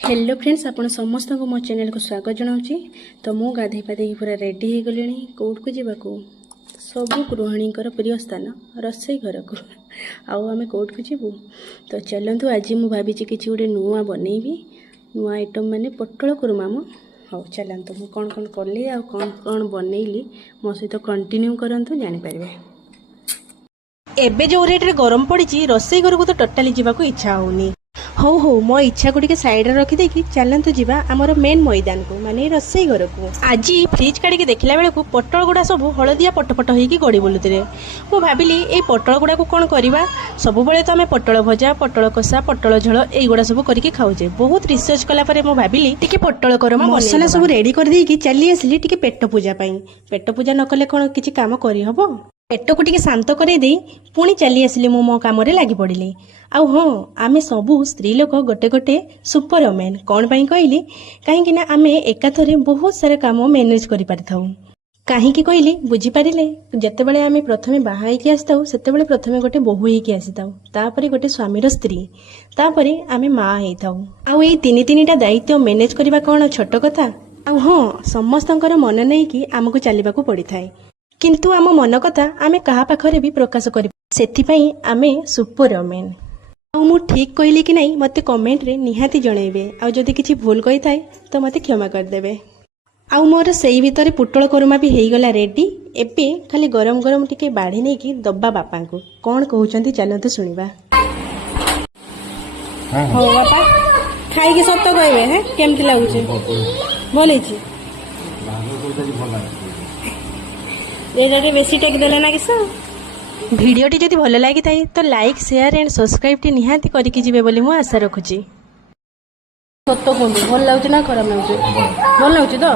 Hello friends, आपण समस्त को मो चैनल को स्वागत जनाऊँगी। तो मु गाधे पाधे पूरा रेडी हो गले कौट को जावाक सब गृहिणी प्रिय स्थान रोसई घर को आम कौट को जीवु। तो चलतु आज मु भावी कि गोटे नुआ बनईबी नुआ आइटम माने पटल कुर्मा। मो हाँ चलतु मु कौन कौन कली आ कौन कौन बनईली मो सहित कंटिन्यू करंतु जानीपारे। एबे जो रेट रे गरम पड़ी रोसई घर को तो टोटाली जावाक इच्छा होनी। हो हो मो इच्छा को साइड रखी देखी चलतु जीवा आमर मेन मैदान को माने रोसई घर को। आज फ्रिज काढ़ी देखला बेले को पटल गुड़ा सब हलदिया पटपट होगी गड़ी बुलुते मु भाविली ए पटल गुड़ा को कौन करवा। सब बेले तो आम पटल भजा पटल कषा पटल झोल एगुड़ा सब करके खाऊे। बहुत रिसर्च कलापर मु भाविली टिके पटल करमा मसला सब रेडी कर देकी चली आसली टिके पेट पूजा पाई। पेट पूजा न कले कौन किछि काम करि हबो। पेट को टिके शांत करे दे पुणी चली आसली मो काम लगी पड़े। आउ हाँ आमे सबू स्त्री लोक गोटे गोटे सुपर मैन कौन पाई कहली कहीं आमे एकाथरे बहुत सारा काम मैनेज कर पारि थाउ। कहीं कहली बुझीपारे जितेबाला आम प्रथमे बाहा आसता से प्रथमे गोटे बोहू होगी आसी तापर गोटे स्वामीर स्त्री तापर आम माँ होता। आउ ये तीन तीनटा दायित्व मैनेज करवा कौन छोट कथा। आउ हाँ समस्तंकर मन नहीं कि आमको चलने को पड़ी थाए किंतु आम मन कथा आमे कहा पाखरे भी प्रकाश कर सेथिपाई आमे सुपर मैन। आउ मु ठीक कहली कि नहीं मते कमेंट रे निहाती जणेबे। आउ जदि किछि भूल कहि थाए तो मते क्षमा कर देबे। आउ मोर सेई भितरे पुटल कुर्मा भी हेई गला रेडी। एबे खाली गरम गरम टिके बाढ़ी नै कि दब्बा बापा को कोन कहउचंती चलंतु सुनिबा। हो बापा खाई के सत्त कहबे हे केमति लागुचे भले छी ये बेसी टेक देले ना किस। भिडियोटी जदि भल लगी थाए तो लाइक शेयर एंड सब्सक्राइब टी निहाती करके जीवे बोली मु आशा रखुची। सत्त कहूँ भल लगुच ना खराब लगुच भल लगुच तो।